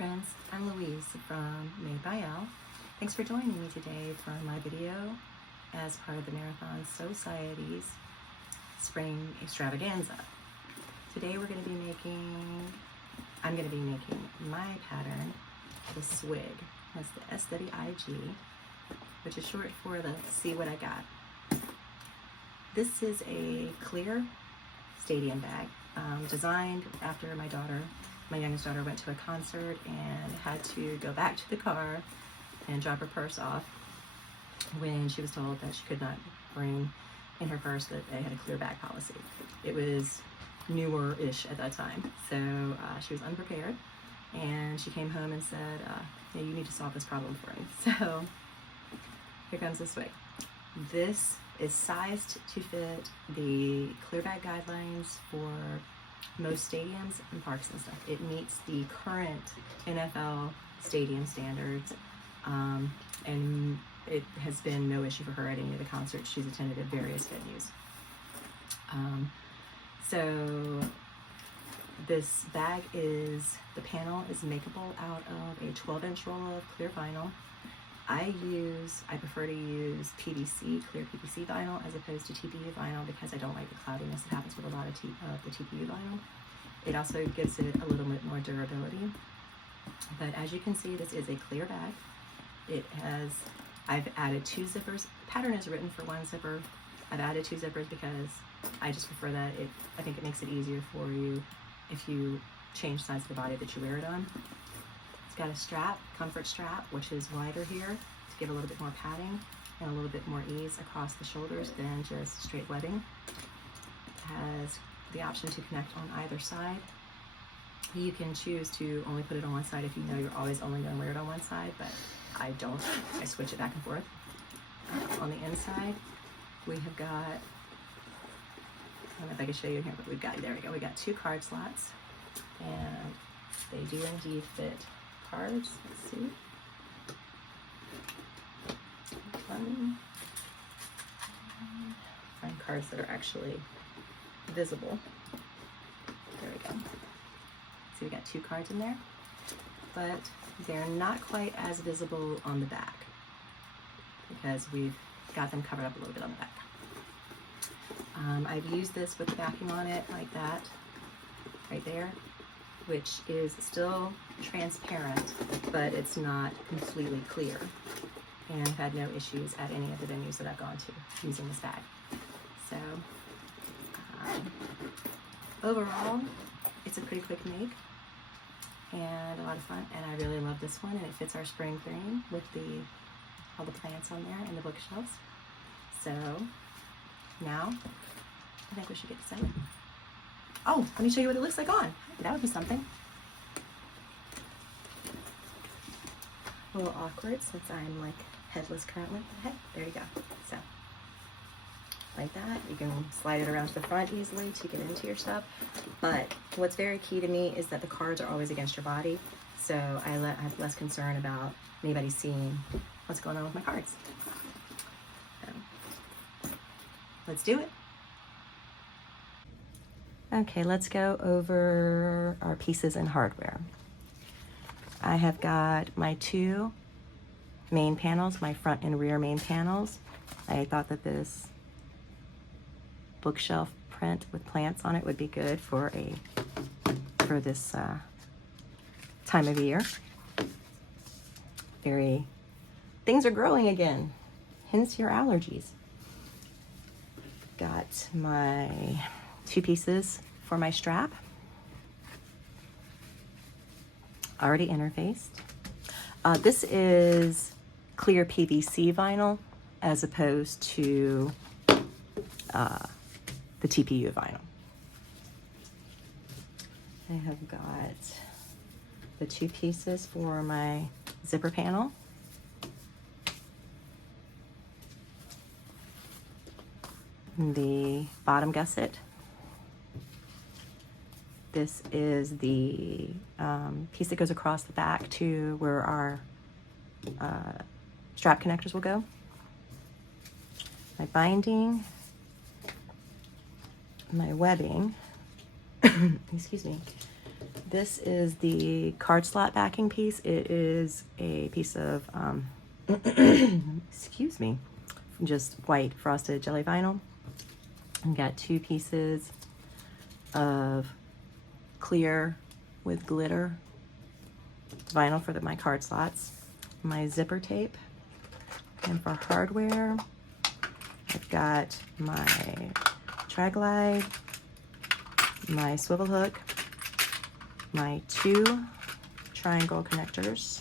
friends, I'm Louise from Made by Elle. Thanks for joining me today for my video as part of the Marathon Sewciety's Spring Extravaganza. Today I'm going to be making my pattern, the S.W.I.G. That's the S.W.I.G, which is short for the See What I Got. This is a clear stadium bag designed after my youngest daughter went to a concert and had to go back to the car and drop her purse off when she was told that she could not bring in her purse that they had a clear bag policy. It was newer-ish at that time, so she was unprepared, and she came home and said, yeah, you need to solve this problem for me. So here comes the S.W.I.G. This is sized to fit the clear bag guidelines for most stadiums and parks and stuff. It meets the current NFL stadium standards, and it has been no issue for her at any of the concerts she's attended at various venues. So this bag the panel is makeable out of a 12-inch roll of clear vinyl. I prefer to use PVC, clear PVC vinyl, as opposed to TPU vinyl because I don't like the cloudiness that happens with a lot of the TPU vinyl. It also gives it a little bit more durability. But as you can see, this is a clear bag. I've added 2 zippers. The pattern is written for 1 zipper. I've added 2 zippers because I just prefer that. I think it makes it easier for you if you change sides of the body that you wear it on. It's got a strap, comfort strap, which is wider here to give a little bit more padding and a little bit more ease across the shoulders than just straight webbing. It has the option to connect on either side. You can choose to only put it on one side if you know you're always only going to wear it on one side, but I don't. I switch it back and forth. On the inside, we have got, I don't know if I can show you in here, but there we go. We got 2 card slots, and they do indeed fit cards. Let's see. Find cards that are actually visible. There we go. See, we got 2 cards in there, but they're not quite as visible on the back because we've got them covered up a little bit on the back. I've used this with the backing on it like that, right there, which is still transparent, but it's not completely clear. And I've had no issues at any of the venues that I've gone to using this bag. So overall, it's a pretty quick make and a lot of fun, and I really love this one, and it fits our spring theme with all the plants on there and the bookshelves. So now I think we should get started. Oh, let me show you what it looks like on. That would be something. A little awkward since I'm like headless currently. Hey, there you go. So like that, you can slide it around to the front easily to get into your stuff. But what's very key to me is that the cards are always against your body, so I have less concern about anybody seeing what's going on with my cards. So let's do it. Okay, let's go over our pieces and hardware. I have got my 2 main panels, my front and rear main panels. I thought that this bookshelf print with plants on it would be good for this time of year. Things are growing again, hence your allergies. Got my 2 pieces for my strap, already interfaced. This is clear PVC vinyl as opposed to the TPU vinyl. I have got the 2 pieces for my zipper panel. The bottom gusset. This is the piece that goes across the back to where our strap connectors will go. My binding, my webbing, excuse me, This is the card slot backing piece. It is a piece of, excuse me, just white frosted jelly vinyl. I've got 2 pieces of clear with glitter vinyl for my card slots, my zipper tape, and for hardware, I've got my tri-glide, my swivel hook, my 2 triangle connectors.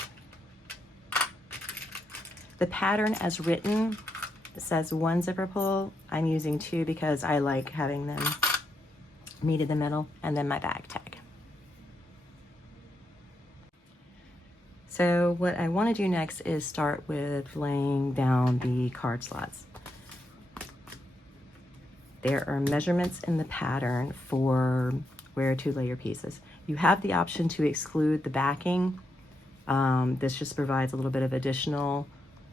The pattern as written, it says 1 zipper pull. I'm using 2 because I like having them meet in the middle, and then my bag tag. So what I want to do next is start with laying down the card slots. There are measurements in the pattern for where to lay your pieces. You have the option to exclude the backing. This just provides a little bit of additional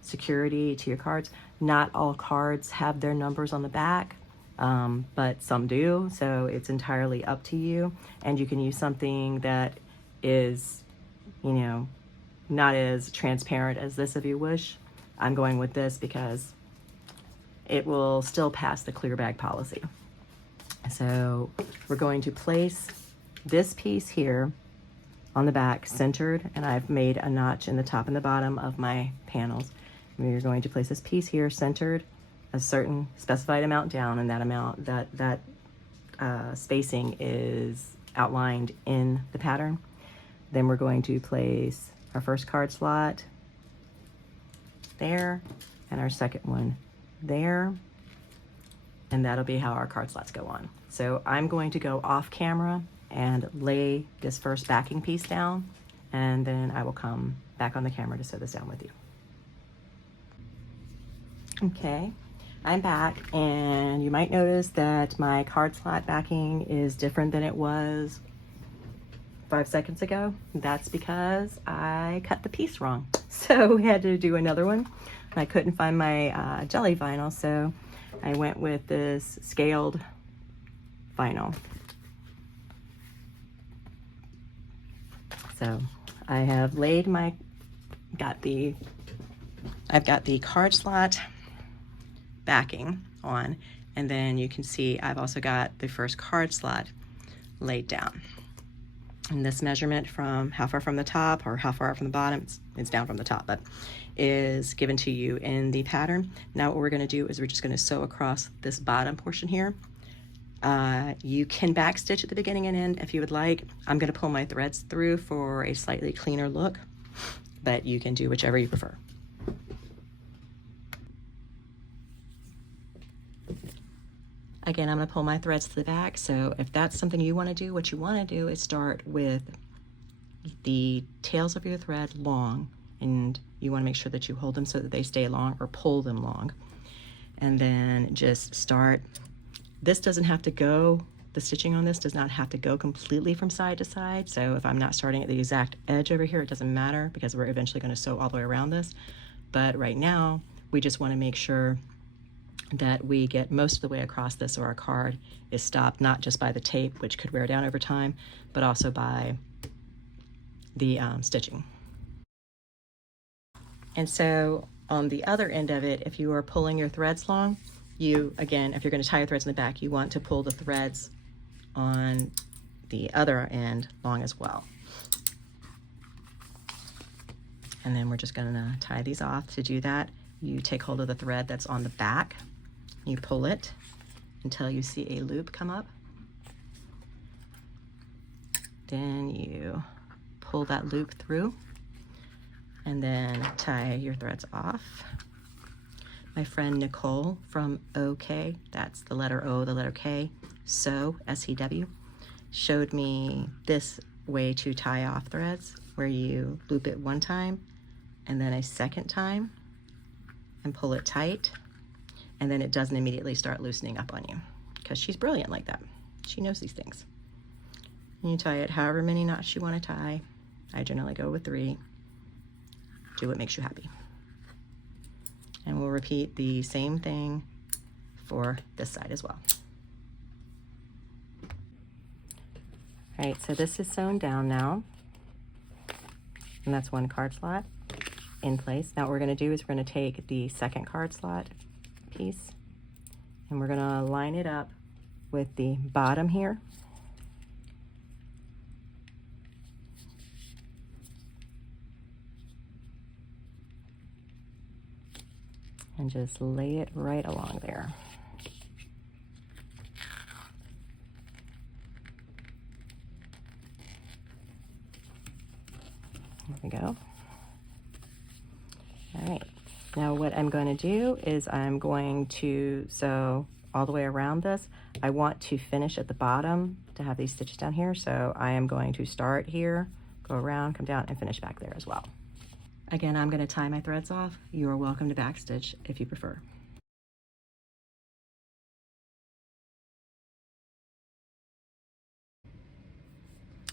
security to your cards. Not all cards have their numbers on the back, but some do, so it's entirely up to you. And you can use something that is, you know, not as transparent as this if you wish. I'm going with this because it will still pass the clear bag policy. So we're going to place this piece here on the back centered, and I've made a notch in the top and the bottom of my panels. We're going to place this piece here centered a certain specified amount down, and that amount, that spacing is outlined in the pattern. Then we're going to place our first card slot there and our second one there, and that'll be how our card slots go on. So I'm going to go off camera and lay this first backing piece down, and then I will come back on the camera to sew this down with you. Okay, I'm back, and you might notice that my card slot backing is different than it was 5 seconds ago. That's because I cut the piece wrong. So we had to do another one. I couldn't find my jelly vinyl, so I went with this scaled vinyl. So I have laid my, I've got the card slot backing on, and then you can see I've also got the first card slot laid down. And this measurement from how far from the top or how far from the bottom, it's down from the top, but is given to you in the pattern. Now what we're going to do is we're just going to sew across this bottom portion here. You can backstitch at the beginning and end if you would like. I'm going to pull my threads through for a slightly cleaner look, but you can do whichever you prefer. Again, I'm going to pull my threads to the back, so if that's something you want to do, what you want to do is start with the tails of your thread long, and you want to make sure that you hold them so that they stay long, or pull them long. And then just start. This doesn't have to go, the stitching on this does not have to go completely from side to side, so if I'm not starting at the exact edge over here, it doesn't matter because we're eventually going to sew all the way around this. But right now, we just want to make sure that we get most of the way across this so our card is stopped not just by the tape, which could wear down over time, but also by the stitching. And so on the other end of it, if you are pulling your threads long, again, if you're going to tie your threads in the back, you want to pull the threads on the other end long as well. And then we're just going to tie these off. To do that, you take hold of the thread that's on the back, you pull it until you see a loop come up. Then you pull that loop through and then tie your threads off. My friend Nicole from OK, that's the letter O, the letter K, Sew, S-E-W, showed me this way to tie off threads, where you loop it one time and then a second time and pull it tight, and then it doesn't immediately start loosening up on you, because she's brilliant like that. She knows these things. And you tie it however many knots you want to tie. I generally go with 3. Do what makes you happy. And we'll repeat the same thing for this side as well. All right, so this is sewn down now, and that's one card slot in place. Now what we're going to do is we're going to take the second card slot piece and we're going to line it up with the bottom here. And just lay it right along there. There we go. All right, now what I'm going to do is I'm going to sew all the way around this. I want to finish at the bottom to have these stitches down here, so I am going to start here, go around, come down, and finish back there as well. Again, I'm going to tie my threads off. You are welcome to backstitch if you prefer.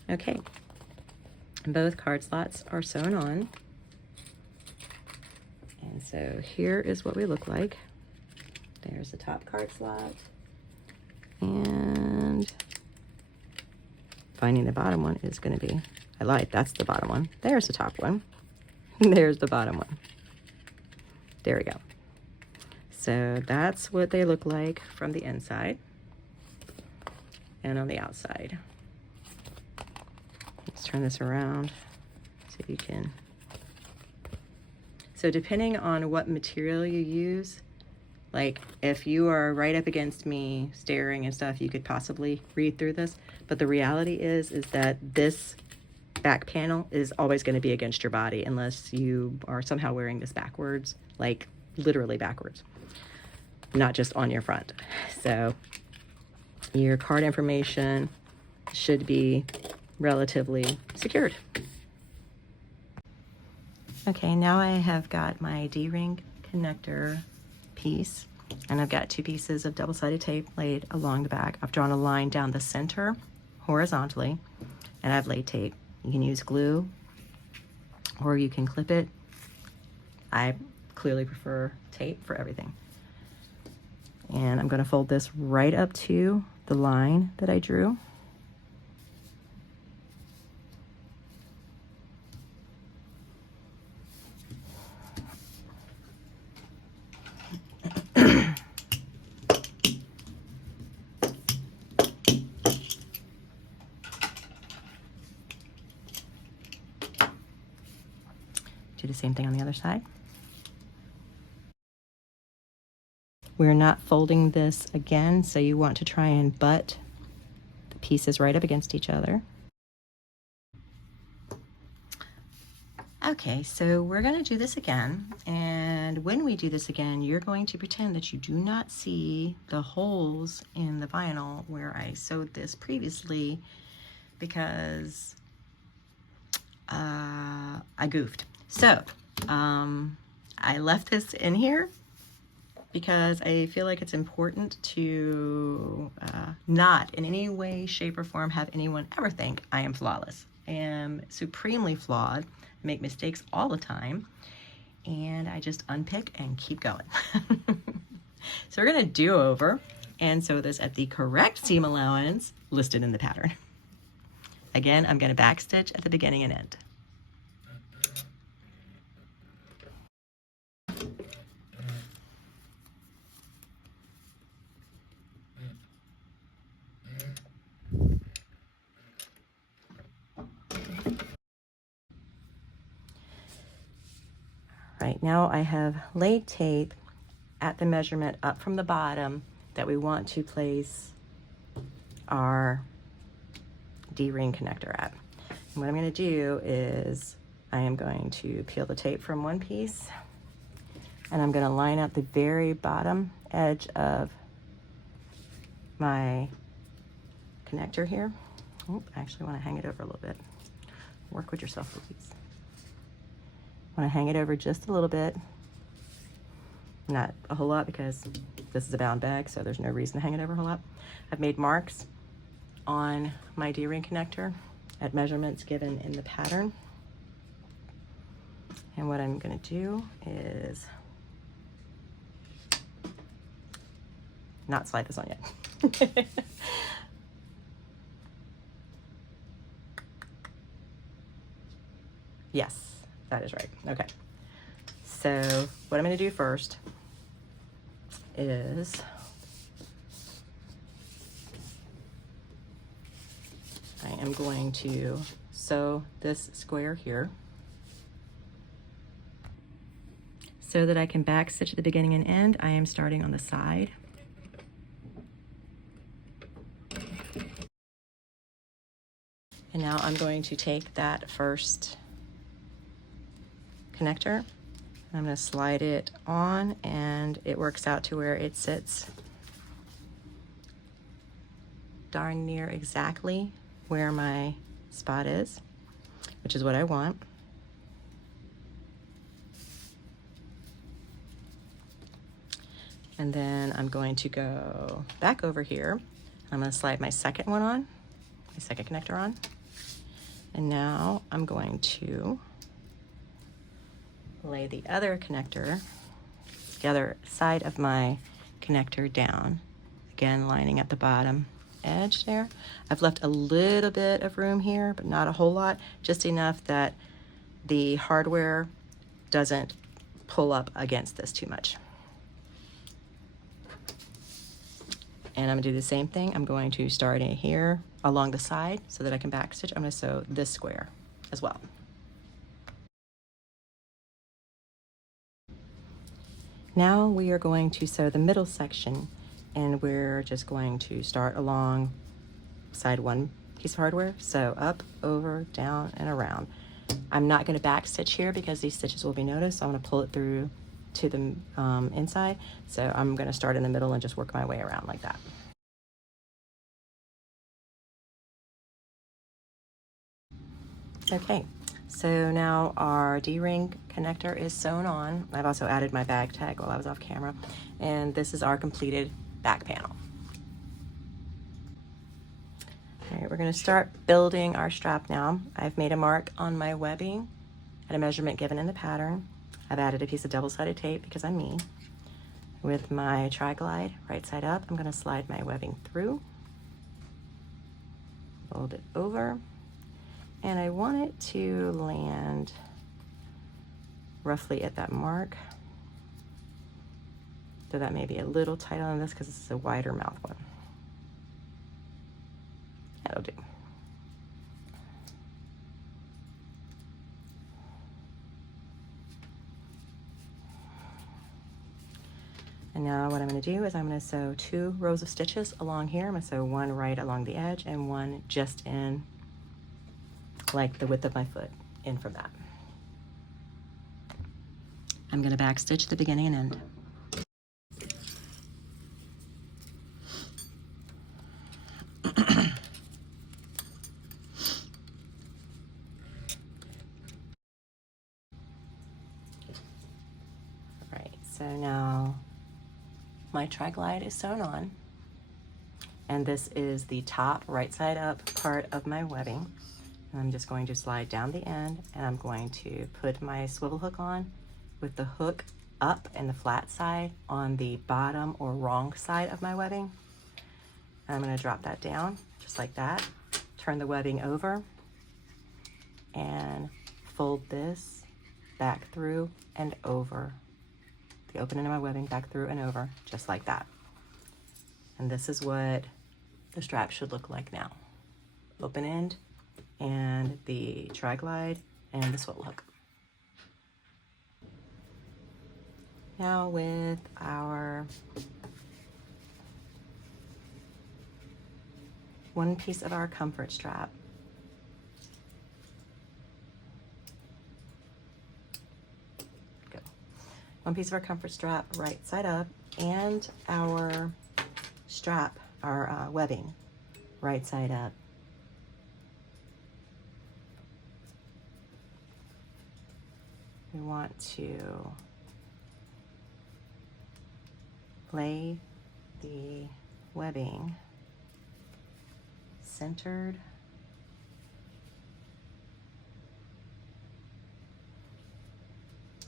Okay, both card slots are sewn on. And so here is what we look like. There's the top card slot. And finding the bottom one is going to be, I lied, that's the bottom one. There's the top one. There's the bottom one. There we go. So that's what they look like from the inside and on the outside. Let's turn this around so you can. So depending on what material you use, like if you are right up against me staring and stuff, you could possibly read through this. But the reality is that this back panel is always going to be against your body unless you are somehow wearing this backwards, like literally backwards, not just on your front. So your card information should be relatively secured. Okay, now I have got my D-ring connector piece, and I've got 2 pieces of double-sided tape laid along the back. I've drawn a line down the center horizontally, and I've laid tape. You can use glue or you can clip it. I clearly prefer tape for everything. And I'm going to fold this right up to the line that I drew. Do the same thing on the other side. We're not folding this again, so you want to try and butt the pieces right up against each other. Okay, so we're going to do this again, and when we do this again, you're going to pretend that you do not see the holes in the vinyl where I sewed this previously, because I goofed. So I left this in here because I feel like it's important to not in any way, shape, or form have anyone ever think I am flawless. I am supremely flawed, make mistakes all the time, and I just unpick and keep going. So we're gonna do over and sew this at the correct seam allowance listed in the pattern. Again, I'm gonna backstitch at the beginning and end. Right, now I have laid tape at the measurement up from the bottom that we want to place our D-ring connector at. And what I'm going to do is I am going to peel the tape from one piece, and I'm going to line up the very bottom edge of my connector here. Oh, I actually want to hang it over a little bit. Work with yourself, please. I want to hang it over just a little bit. Not a whole lot because this is a bound bag, so there's no reason to hang it over a whole lot. I've made marks on my D-ring connector at measurements given in the pattern. And what I'm going to do is not slide this on yet. Yes, that is right. Okay. So what I'm going to do first is I am going to sew this square here so that I can back stitch at the beginning and end. I am starting on the side. And now I'm going to take that first connector, and I'm going to slide it on, and it works out to where it sits darn near exactly where my spot is, which is what I want. And then I'm going to go back over here. I'm going to slide my second one on, my second connector on. And now I'm going to lay the other connector, the other side of my connector down. Again, lining at the bottom edge there. I've left a little bit of room here, but not a whole lot, just enough that the hardware doesn't pull up against this too much. And I'm gonna do the same thing. I'm going to start in here along the side so that I can back stitch. I'm gonna sew this square as well. Now we are going to sew the middle section, and we're just going to start along side one piece of hardware. So up, over, down, and around. I'm not going to back stitch here because these stitches will be noticed. So I'm going to pull it through to the inside. So I'm going to start in the middle and just work my way around like that. Okay, so now our D-ring connector is sewn on. I've also added my bag tag while I was off camera, and this is our completed back panel. All right, we're going to start building our strap now. I've made a mark on my webbing at a measurement given in the pattern. I've added a piece of double-sided tape because I'm me. With my tri-glide right side up, I'm going to slide my webbing through, fold it over, and I want it to land roughly at that mark. So that may be a little tight on this because this is a wider mouth one. That'll do. And now what I'm going to do is I'm going to sew 2 rows of stitches along here. I'm going to sew one right along the edge and one just in, like the width of my foot, in from that. I'm going to back stitch the beginning and end. Right, so now my tri-glide is sewn on, and this is the top right side up part of my webbing. And I'm just going to slide down the end, and I'm going to put my swivel hook on with the hook up and the flat side on the bottom or wrong side of my webbing. And I'm going to drop that down just like that, turn the webbing over, and fold this back through and over. The opening of my webbing back through and over, just like that. And this is what the strap should look like now. Open end and the tri-glide and the swivel hook. Now with our one piece of our comfort strap, one piece of our comfort strap right side up, and our strap, our webbing right side up. We want to lay the webbing centered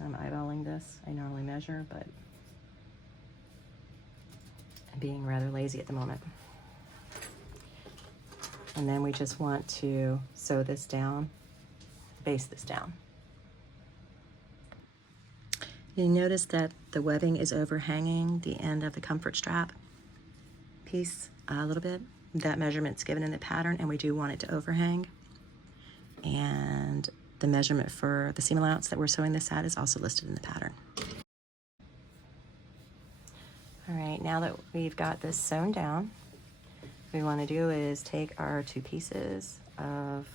I'm eyeballing this. I normally measure, but I'm being rather lazy at the moment. And then we just want to sew this down, baste this down You notice that the webbing is overhanging the end of the comfort strap piece a little bit. That measurement's given in the pattern, and we do want it to overhang. And the measurement for the seam allowance that we're sewing this at is also listed in the pattern. All right, now that we've got this sewn down, what we want to do is take our two pieces that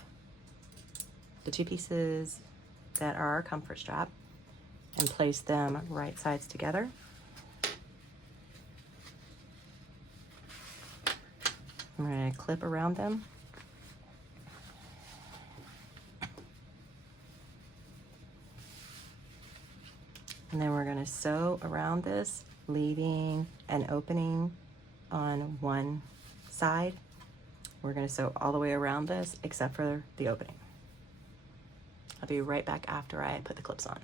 are our comfort strap and place them right sides together. I'm going to clip around them. And then we're going to sew around this, leaving an opening on one side. We're going to sew all the way around this except for the opening. I'll be right back after I put the clips on.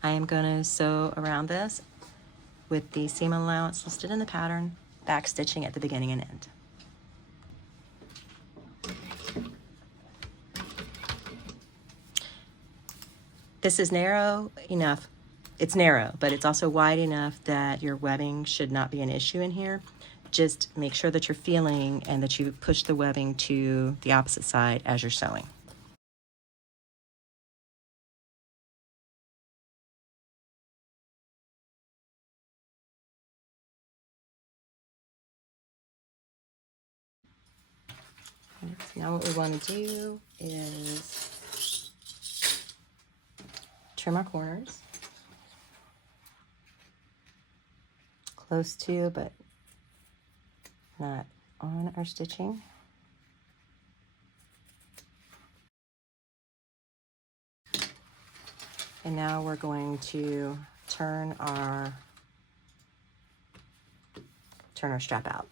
I am going to sew around this with the seam allowance listed in the pattern, back stitching at the beginning and end. This is narrow enough. It's narrow, but it's also wide enough that your webbing should not be an issue in here. Just make sure that you're feeling and that you push the webbing to the opposite side as you're sewing. So now what we want to do is trim our corners close to, but not on our stitching. And now we're going to turn our strap out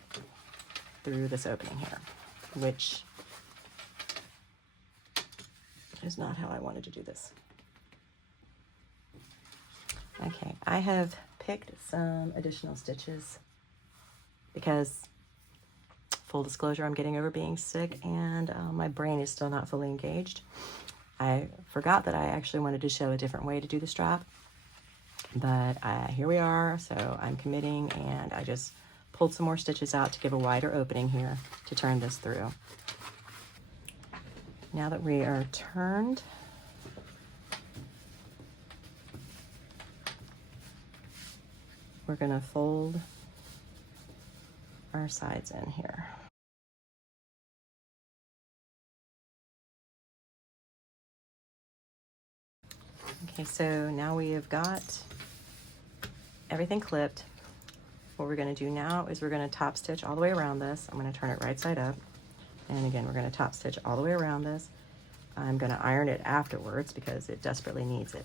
through this opening here, which is not how I wanted to do this. Okay, I have picked some additional stitches because, full disclosure, I'm getting over being sick and my brain is still not fully engaged. I forgot that I actually wanted to show a different way to do the strap, but here we are, so I'm committing, and I just pulled some more stitches out to give a wider opening here to turn this through. Now that we are turned, we're going to fold our sides in here. Okay, so now we have got everything clipped. What we're going to do now is we're going to top stitch all the way around this. I'm going to turn it right side up. And again, we're going to top stitch all the way around this. I'm going to iron it afterwards because it desperately needs it.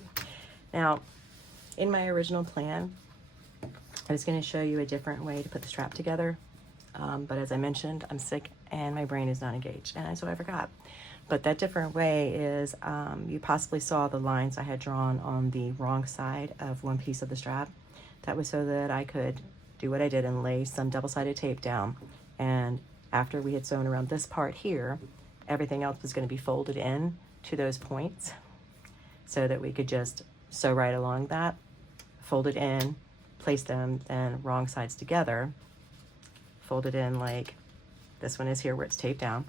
Now, in my original plan, I was going to show you a different way to put the strap together. But as I mentioned, I'm sick and my brain is not engaged, and so I forgot. But that different way is, you possibly saw the lines I had drawn on the wrong side of one piece of the strap. That was so that I could do what I did and lay some double-sided tape down. And after we had sewn around this part here, everything else was going to be folded in to those points so that we could just sew right along that, fold it in, place them then wrong sides together, fold it in like this one is here where it's taped down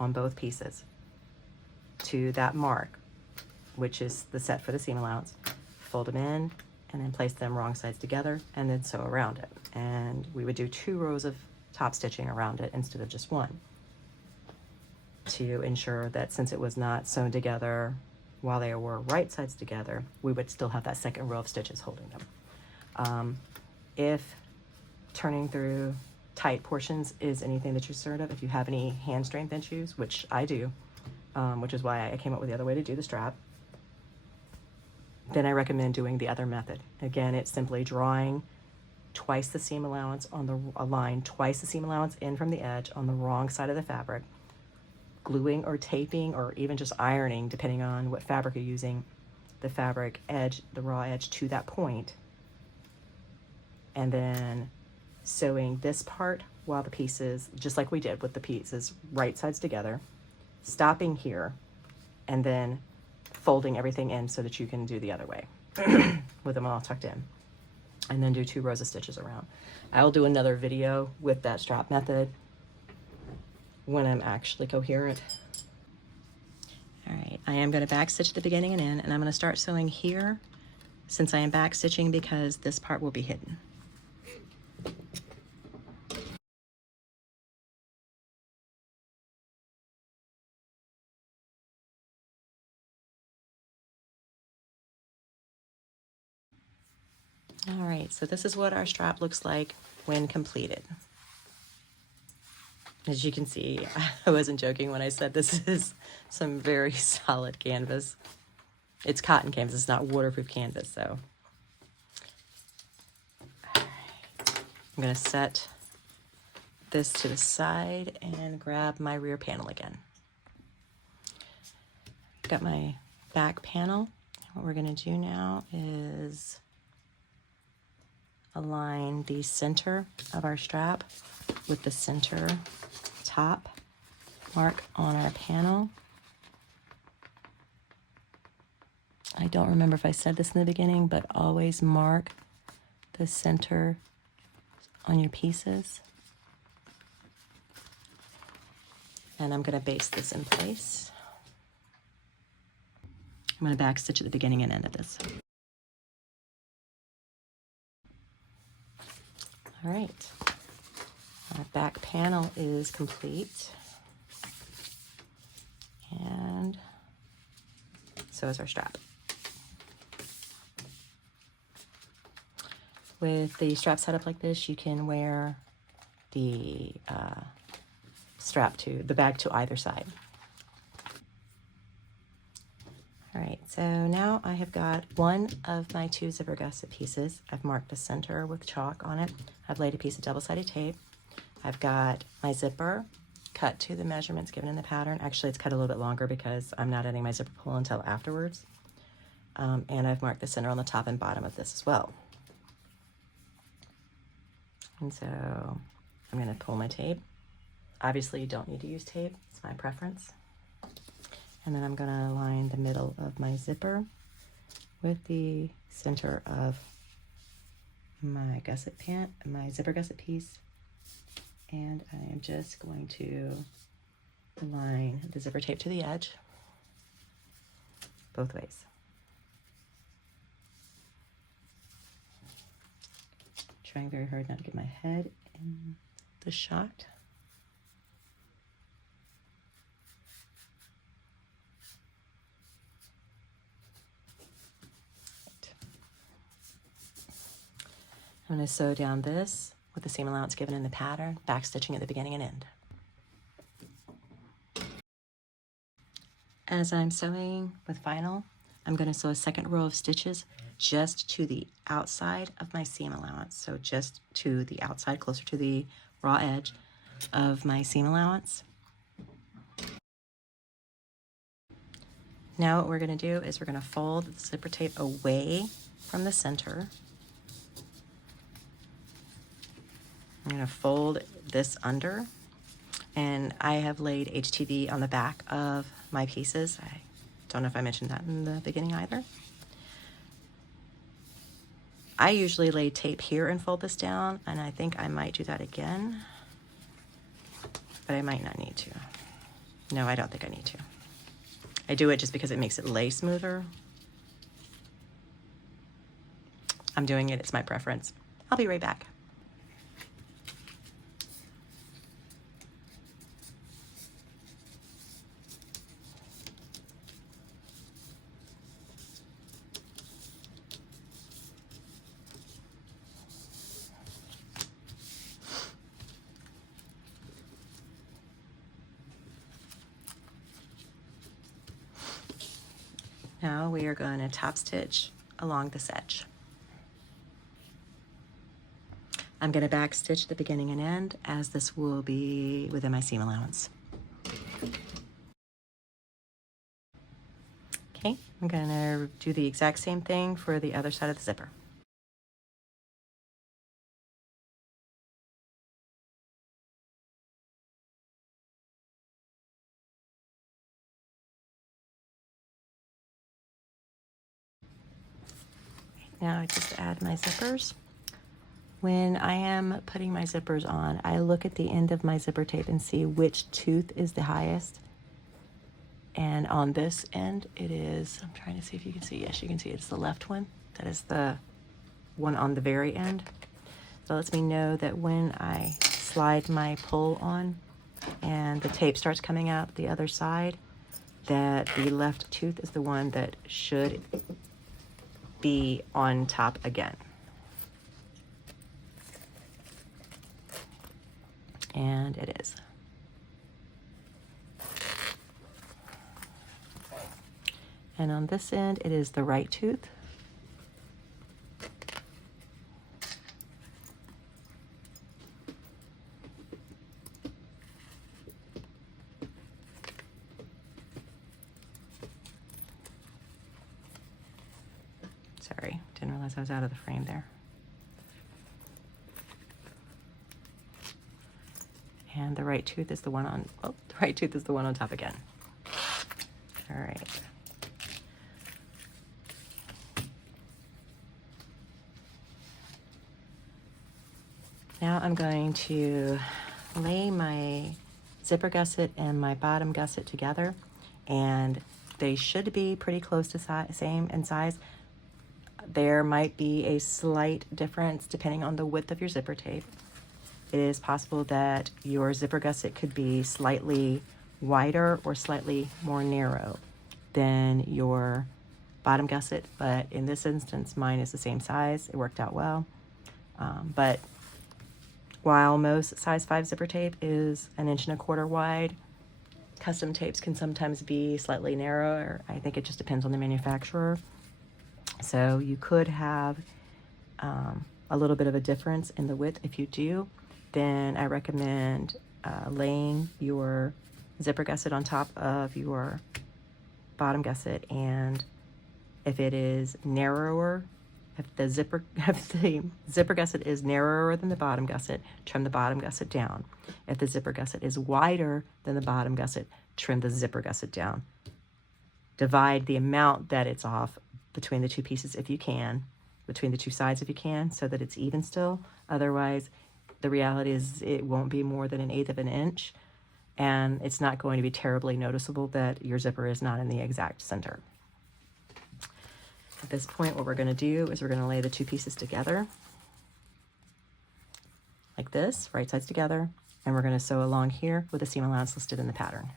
on both pieces to that mark, which is the set for the seam allowance, fold them in, and then place them wrong sides together, and then sew around it. And we would do 2 rows of top stitching around it instead of just 1, to ensure that since it was not sewn together while they were right sides together, we would still have that second row of stitches holding them. If turning through tight portions is anything that you're concerned of, if you have any hand strength issues, which I do, which is why I came up with the other way to do the strap, then I recommend doing the other method. Again, it's simply drawing twice the seam allowance on a line, twice the seam allowance in from the edge on the wrong side of the fabric, gluing or taping or even just ironing, depending on what fabric you're using, the fabric edge, the raw edge to that point, and then sewing this part while the pieces, just like we did with the pieces, right sides together, stopping here, and then folding everything in so that you can do the other way with them all tucked in. And then do 2 rows of stitches around. I'll do another video with that strap method when I'm actually coherent. All right, I am going to back stitch the beginning and end, and I'm going to start sewing here since I am back stitching because this part will be hidden. All right, so this is what our strap looks like when completed. As you can see, I wasn't joking when I said this is some very solid canvas. It's cotton canvas, it's not waterproof canvas, so. All right. I'm gonna set this to the side and grab my rear panel again. Got my back panel. What we're gonna do now is align the center of our strap with the center top mark on our panel. I don't remember if I said this in the beginning, but always mark the center on your pieces. And I'm going to base this in place. I'm going to back stitch at the beginning and end of this. All right, our back panel is complete. And so is our strap. With the strap set up like this, you can wear the the bag to either side. All right, so now I have got one of my 2 zipper gusset pieces. I've marked the center with chalk on it. I've laid a piece of double-sided tape. I've got my zipper cut to the measurements given in the pattern. Actually, it's cut a little bit longer because I'm not adding my zipper pull until afterwards. And I've marked the center on the top and bottom of this as well. And so I'm going to pull my tape. Obviously, you don't need to use tape. It's my preference. And then I'm going to line the middle of my zipper with the center of my my zipper gusset piece. And I am just going to align the zipper tape to the edge both ways. Trying very hard not to get my head in the shot. I'm going to sew down this with the seam allowance given in the pattern, back stitching at the beginning and end. As I'm sewing with vinyl, I'm going to sew a second row of stitches just to the outside of my seam allowance. So just to the outside, closer to the raw edge of my seam allowance. Now what we're going to do is we're going to fold the zipper tape away from the center. I'm going to fold this under, and I have laid HTV on the back of my pieces. I don't know if I mentioned that in the beginning either. I usually lay tape here and fold this down, and I think I might do that again, but I might not need to. No, I don't think I need to. I do it just because it makes it lay smoother. I'm doing it, it's my preference. I'll be right back. Now we are going to top stitch along this edge. I'm going to back stitch the beginning and end, as this will be within my seam allowance. Okay, I'm going to do the exact same thing for the other side of the zipper. Now I just add my zippers. When I am putting my zippers on, I look at the end of my zipper tape and see which tooth is the highest. And on this end, it is, I'm trying to see if you can see, yes, you can see it's the left one. That is the one on the very end. So it lets me know that when I slide my pull on and the tape starts coming out the other side, that the left tooth is the one that should be on top again. And it is. And on this end, it is the right tooth. Sorry, didn't realize I was out of the frame there. And the right tooth is the one on, oh, the right tooth is the one on top again. All right. Now I'm going to lay my zipper gusset and my bottom gusset together, and they should be pretty close to same in size. There might be a slight difference depending on the width of your zipper tape. It is possible that your zipper gusset could be slightly wider or slightly more narrow than your bottom gusset, but in this instance, mine is the same size. It worked out well. But while most size 5 zipper tape is 1.25 inches wide, custom tapes can sometimes be slightly narrower. I think it just depends on the manufacturer. So you could have a little bit of a difference in the width. If you do, then I recommend laying your zipper gusset on top of your bottom gusset, and if it is narrower, if the zipper gusset is narrower than the bottom gusset, trim the bottom gusset down. If the zipper gusset is wider than the bottom gusset, trim the zipper gusset down. Divide the amount that it's off between the two pieces if you can, between the two sides if you can, so that it's even still. Otherwise, the reality is it won't be more than 1/8 of an inch, and it's not going to be terribly noticeable that your zipper is not in the exact center. At this point, what we're going to do is we're going to lay the two pieces together like this, right sides together, and we're going to sew along here with the seam allowance listed in the pattern.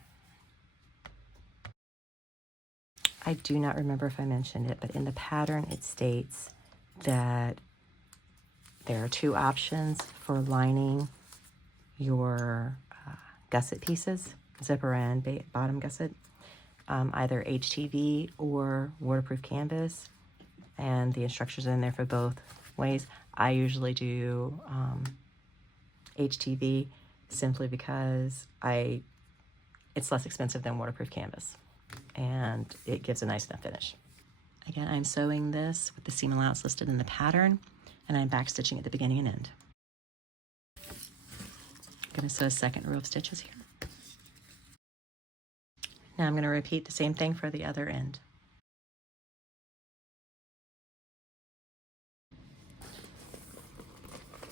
I do not remember if I mentioned it, but in the pattern it states that there are 2 options for lining your gusset pieces, zipper and bottom gusset, either HTV or waterproof canvas, and the instructions are in there for both ways. I usually do HTV simply because it's less expensive than waterproof canvas, and it gives a nice enough finish. Again, I'm sewing this with the seam allowance listed in the pattern, and I'm back stitching at the beginning and end. I'm going to sew a second row of stitches here. Now I'm going to repeat the same thing for the other end.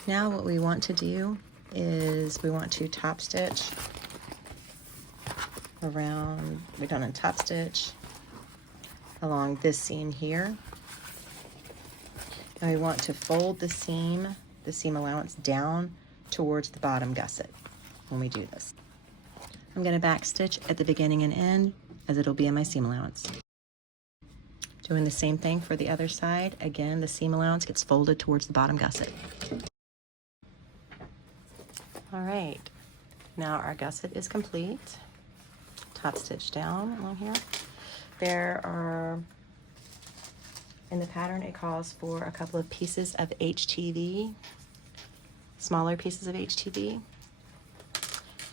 Now what we want to do is we want to top stitch around, we're done a top stitch along this seam here. And we want to fold the seam allowance down towards the bottom gusset when we do this. I'm going to back stitch at the beginning and end as it'll be in my seam allowance. Doing the same thing for the other side. Again, the seam allowance gets folded towards the bottom gusset. All right, now our gusset is complete. Top stitch down along here. There are, in the pattern, it calls for a couple of pieces of HTV, smaller pieces of HTV.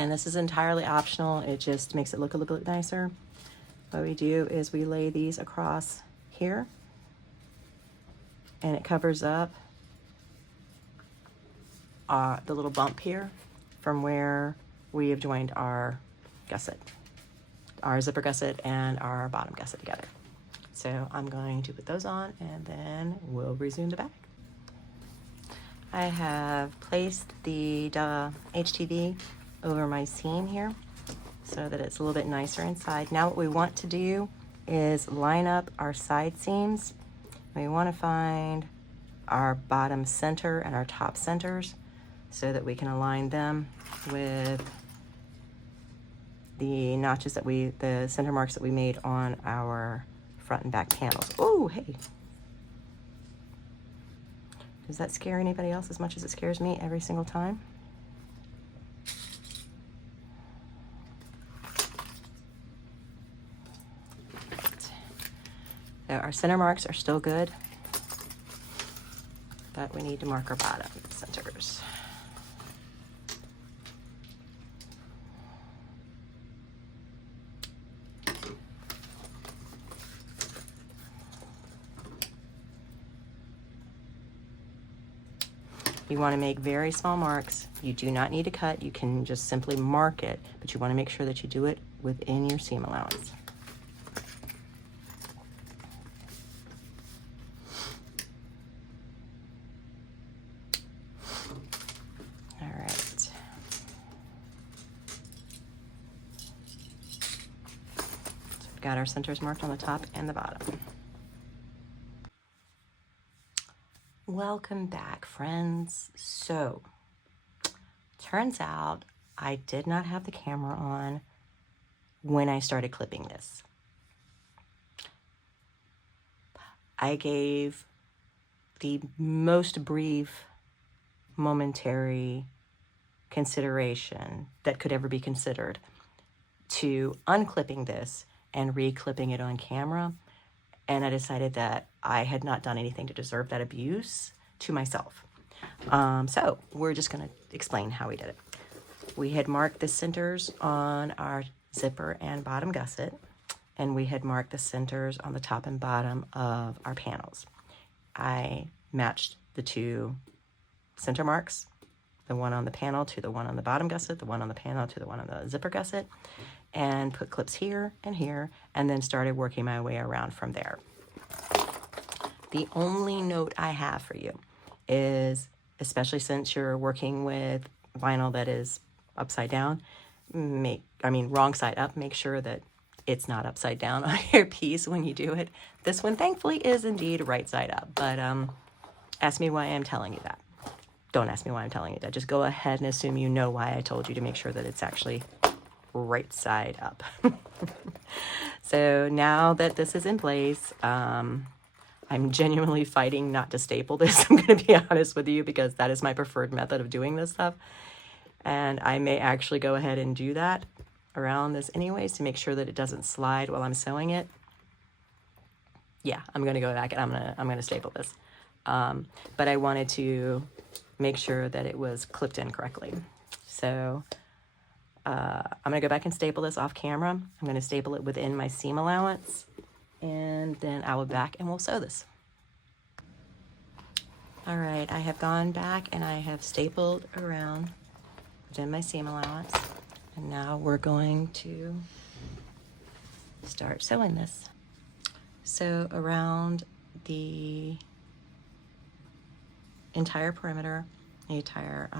And this is entirely optional. It just makes it look a little bit nicer. What we do is we lay these across here, and it covers up the little bump here from where we have joined our gusset, our zipper gusset and our bottom gusset together. So I'm going to put those on and then we'll resume the bag. I have placed the HTV over my seam here so that it's a little bit nicer inside. Now what we want to do is line up our side seams. We want to find our bottom center and our top centers so that we can align them with the notches that the center marks that we made on our front and back panels. Oh, hey. Does that scare anybody else as much as it scares me every single time? So our center marks are still good, but we need to mark our bottom centers. You want to make very small marks. You do not need to cut. You can just simply mark it, but you want to make sure that you do it within your seam allowance. All right. So we've got our centers marked on the top and the bottom. Welcome back, friends. So, turns out I did not have the camera on when I started clipping this. I gave the most brief, momentary consideration that could ever be considered to unclipping this and re-clipping it on camera. And I decided that I had not done anything to deserve that abuse to myself. So we're just gonna explain how we did it. We had marked the centers on our zipper and bottom gusset, and we had marked the centers on the top and bottom of our panels. I matched the two center marks, the one on the panel to the one on the bottom gusset, the one on the panel to the one on the zipper gusset, and put clips here, and then started working my way around from there. The only note I have for you is, especially since you're working with vinyl that is upside down, wrong side up, make sure that it's not upside down on your piece when you do it. This one thankfully is indeed right side up, but ask me why I'm telling you that. Don't ask me why I'm telling you that. Just go ahead and assume you know why I told you to make sure that it's actually right side up. So now that this is in place, I'm genuinely fighting not to staple this. I'm going to be honest with you, because that is my preferred method of doing this stuff. And I may actually go ahead and do that around this anyways to make sure that it doesn't slide while I'm sewing it. Yeah, I'm going to go back and I'm going to staple this. But I wanted to make sure that it was clipped in correctly. So I'm going to go back and staple this off camera. I'm going to staple it within my seam allowance, and then I will be back and we'll sew this. All right, I have gone back and I have stapled around within my seam allowance, and now we're going to start sewing this. So around the entire perimeter, the entire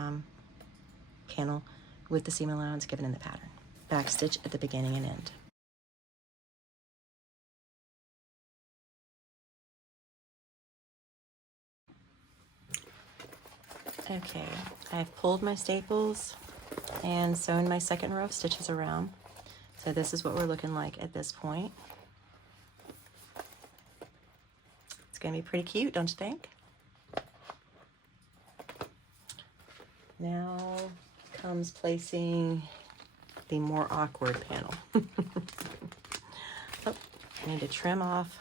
panel, with the seam allowance given in the pattern. Back stitch at the beginning and end. Okay, I've pulled my staples and sewn my second row of stitches around. So this is what we're looking like at this point. It's gonna be pretty cute, don't you think? Now comes placing the more awkward panel. Oh, I need to trim off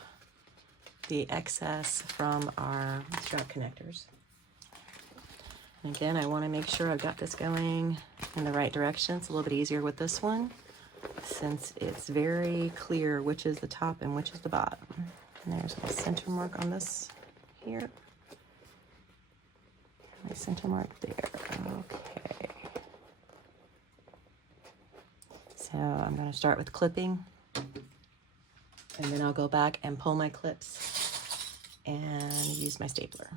the excess from our strap connectors. And again, I want to make sure I've got this going in the right direction. It's a little bit easier with this one, since it's very clear which is the top and which is the bottom. And there's my center mark on this here. My center mark there. Okay. So I'm going to start with clipping. And then I'll go back and pull my clips and use my stapler.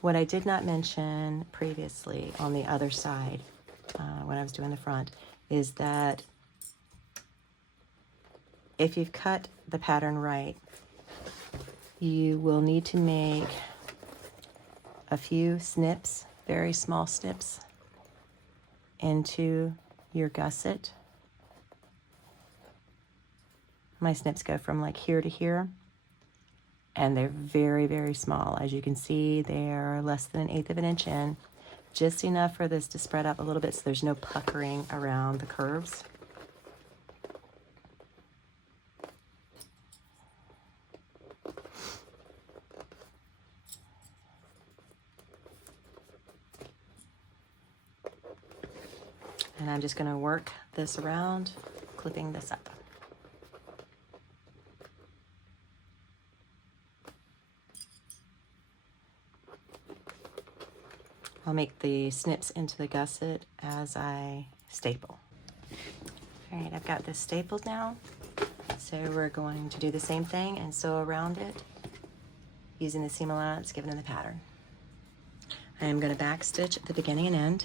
What I did not mention previously on the other side, when I was doing the front, is that if you've cut the pattern right, you will need to make a few snips, very small snips, into your gusset. My snips go from like here to here, and they're very, very small. As you can see, they're less than 1/8 of an inch in, just enough for this to spread up a little bit so there's no puckering around the curves. And I'm just going to work this around, clipping this up. I'll make the snips into the gusset as I staple. All right, I've got this stapled now. So we're going to do the same thing and sew around it using the seam allowance given in the pattern. I am going to back stitch at the beginning and end.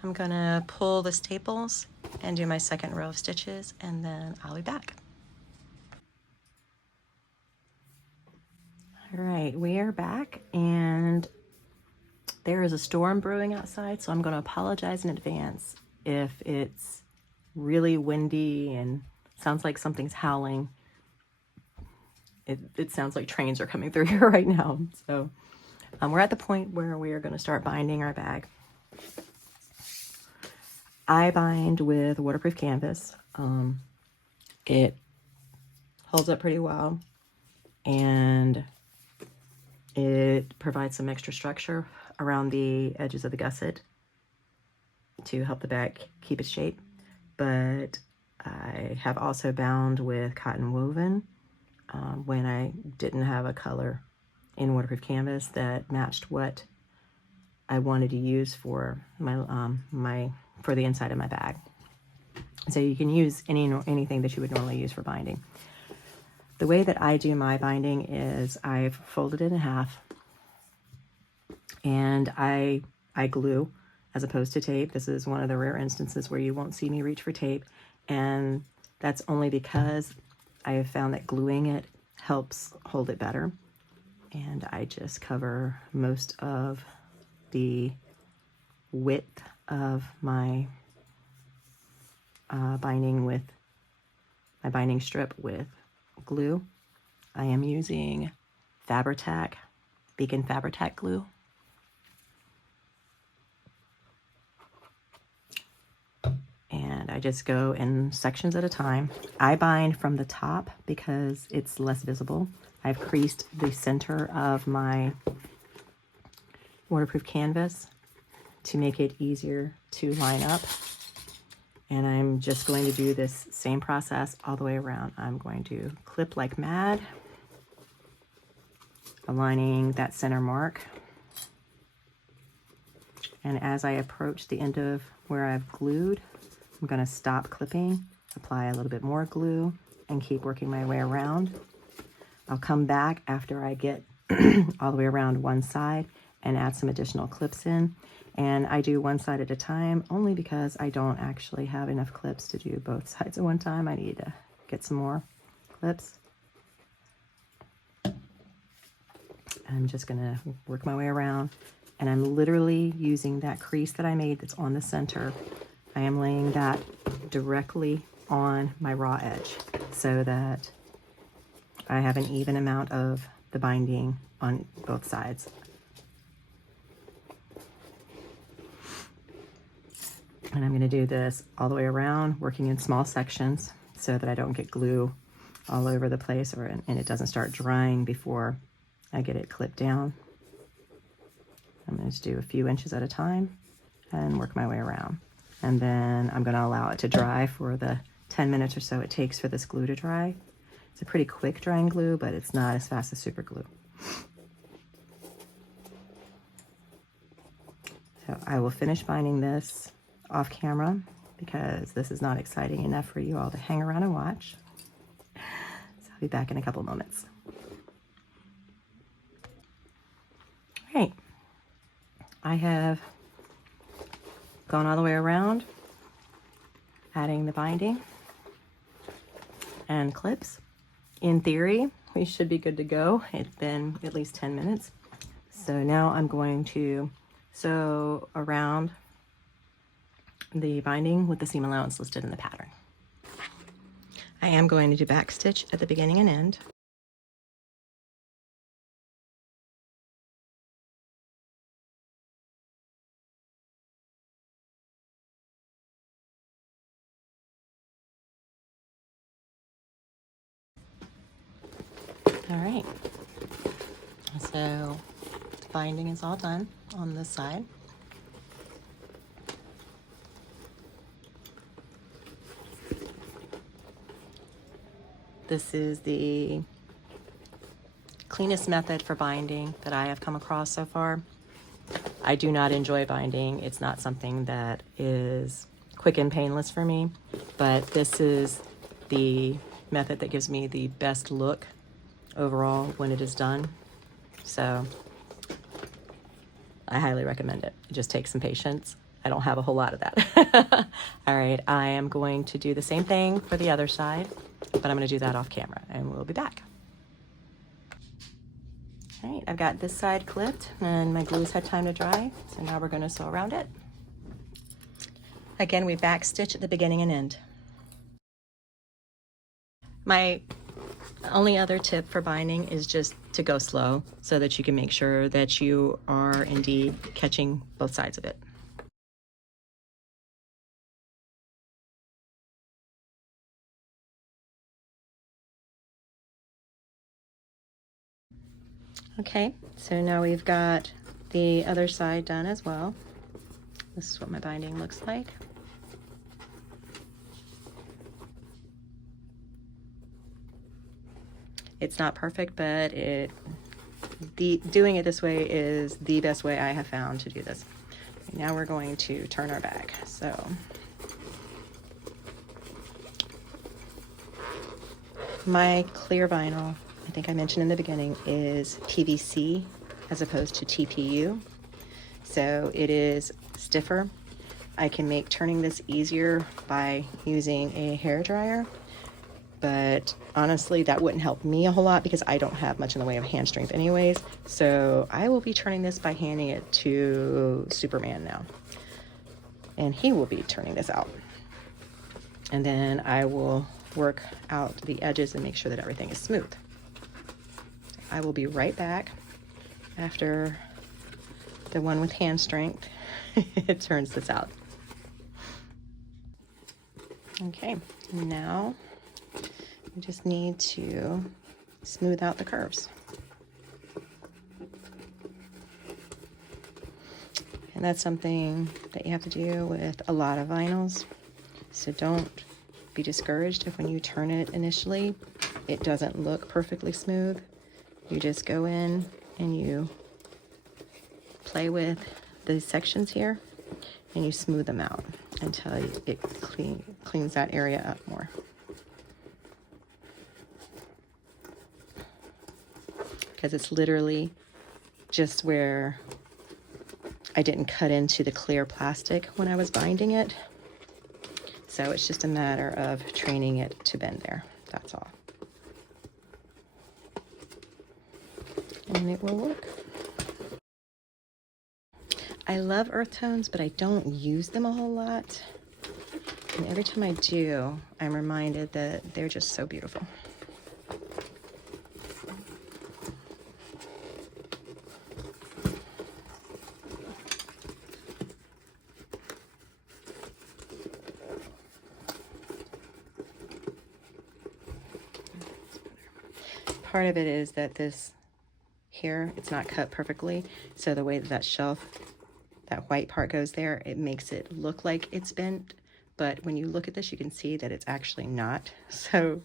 I'm going to pull the staples and do my second row of stitches, and then I'll be back. All right, we are back, and there is a storm brewing outside, so I'm going to apologize in advance if it's really windy and sounds like something's howling. It sounds like trains are coming through here right now. So we're at the point where we are going to start binding our bag. I bind with waterproof canvas. It holds up pretty well, and it provides some extra structure around the edges of the gusset to help the bag keep its shape. But I have also bound with cotton woven when I didn't have a color in waterproof canvas that matched what I wanted to use for my for the inside of my bag. So you can use anything that you would normally use for binding. The way that I do my binding is I've folded it in half, and I glue as opposed to tape. This is one of the rare instances where you won't see me reach for tape, and that's only because I have found that gluing it helps hold it better. And I just cover most of the width of my binding strip with glue. I am using Fabri-Tac, Beacon Fabri-Tac glue. And I just go in sections at a time. I bind from the top because it's less visible. I've creased the center of my waterproof canvas to make it easier to line up. And I'm just going to do this same process all the way around. I'm going to clip like mad, aligning that center mark. And as I approach the end of where I've glued, I'm going to stop clipping, apply a little bit more glue, and keep working my way around. I'll come back after I get all the way around one side and add some additional clips in. And I do one side at a time only because I don't actually have enough clips to do both sides at one time. I need to get some more clips. I'm just going to work my way around, and I'm literally using that crease that I made that's on the center. I am laying that directly on my raw edge so that I have an even amount of the binding on both sides. And I'm going to do this all the way around, working in small sections so that I don't get glue all over the place and it doesn't start drying before I get it clipped down. I'm going to just do a few inches at a time and work my way around. And then I'm going to allow it to dry for the 10 minutes or so it takes for this glue to dry. It's a pretty quick drying glue, but it's not as fast as super glue. So I will finish binding this off camera because this is not exciting enough for you all to hang around and watch. So I'll be back in a couple moments. All right, I have gone all the way around, adding the binding and clips. In theory, we should be good to go. It's been at least 10 minutes. So now I'm going to sew around the binding with the seam allowance listed in the pattern. I am going to do back stitch at the beginning and end. All right, so binding is all done on this side. This is the cleanest method for binding that I have come across so far. I do not enjoy binding. It's not something that is quick and painless for me, but this is the method that gives me the best look overall when it is done. So I highly recommend it. It just takes some patience. I don't have a whole lot of that. All right, I am going to do the same thing for the other side, but I'm going to do that off camera and we'll be back. All right, I've got this side clipped and my glue's had time to dry. So now we're going to sew around it. Again, we back stitch at the beginning and end. My only other tip for binding is just to go slow so that you can make sure that you are indeed catching both sides of it. Okay, so now we've got the other side done as well. This is what my binding looks like. It's not perfect, but doing it this way is the best way I have found to do this. Now we're going to turn our bag. So my clear vinyl, I think I mentioned in the beginning, is PVC as opposed to TPU. So it is stiffer. I can make turning this easier by using a hair dryer, but honestly that wouldn't help me a whole lot because I don't have much in the way of hand strength anyways. So I will be turning this by handing it to Superman now, and he will be turning this out, and then I will work out the edges and make sure that everything is smooth. I will be right back after the one with hand strength it turns this out. Okay, now we just need to smooth out the curves. And that's something that you have to do with a lot of vinyls. So don't be discouraged if when you turn it initially, it doesn't look perfectly smooth. You just go in and you play with the sections here and you smooth them out until it cleans that area up more. Because it's literally just where I didn't cut into the clear plastic when I was binding it. So it's just a matter of training it to bend there. That's all. And it will work. I love earth tones, but I don't use them a whole lot. And every time I do, I'm reminded that they're just so beautiful. Part of it is that this here, it's not cut perfectly. So the way that that shelf, that white part goes there, it makes it look like it's bent. But when you look at this, you can see that it's actually not. So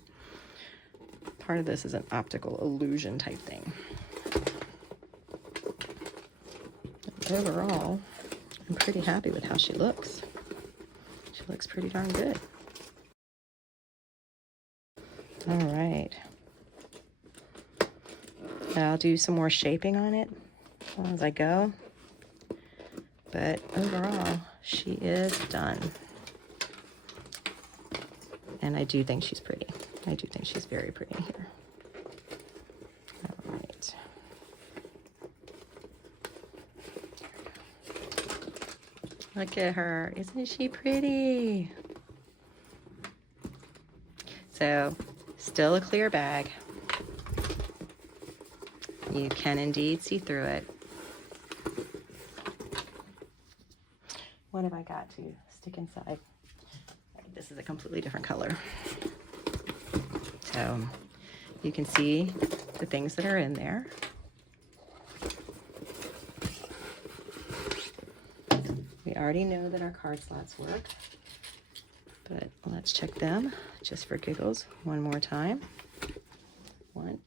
Part of this is an optical illusion type thing. Overall, I'm pretty happy with how she looks. She looks pretty darn good. All right. I'll do some more shaping on it as I go. But overall, she is done. And I do think she's pretty. I do think she's very pretty here. All right. Look at her. Isn't she pretty? So, still a clear bag. You can indeed see through it. What have I got to stick inside? This is a completely different color. So you can see the things that are in there. We already know that our card slots work, but let's check them just for giggles one more time. 1,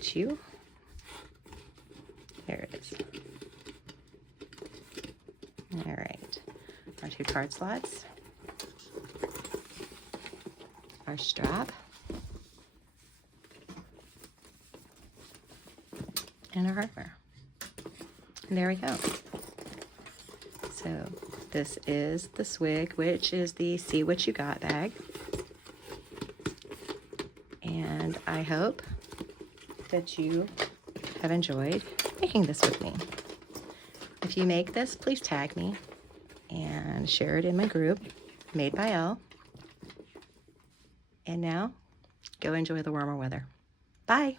2. There it is. All right, our 2 card slots, our strap, and our hardware. And there we go. So this is the S.W.I.G, which is the See What You Got bag. And I hope that you have enjoyed making this with me. If you make this, please tag me and share it in my group, Made by Elle. And now, go enjoy the warmer weather. Bye.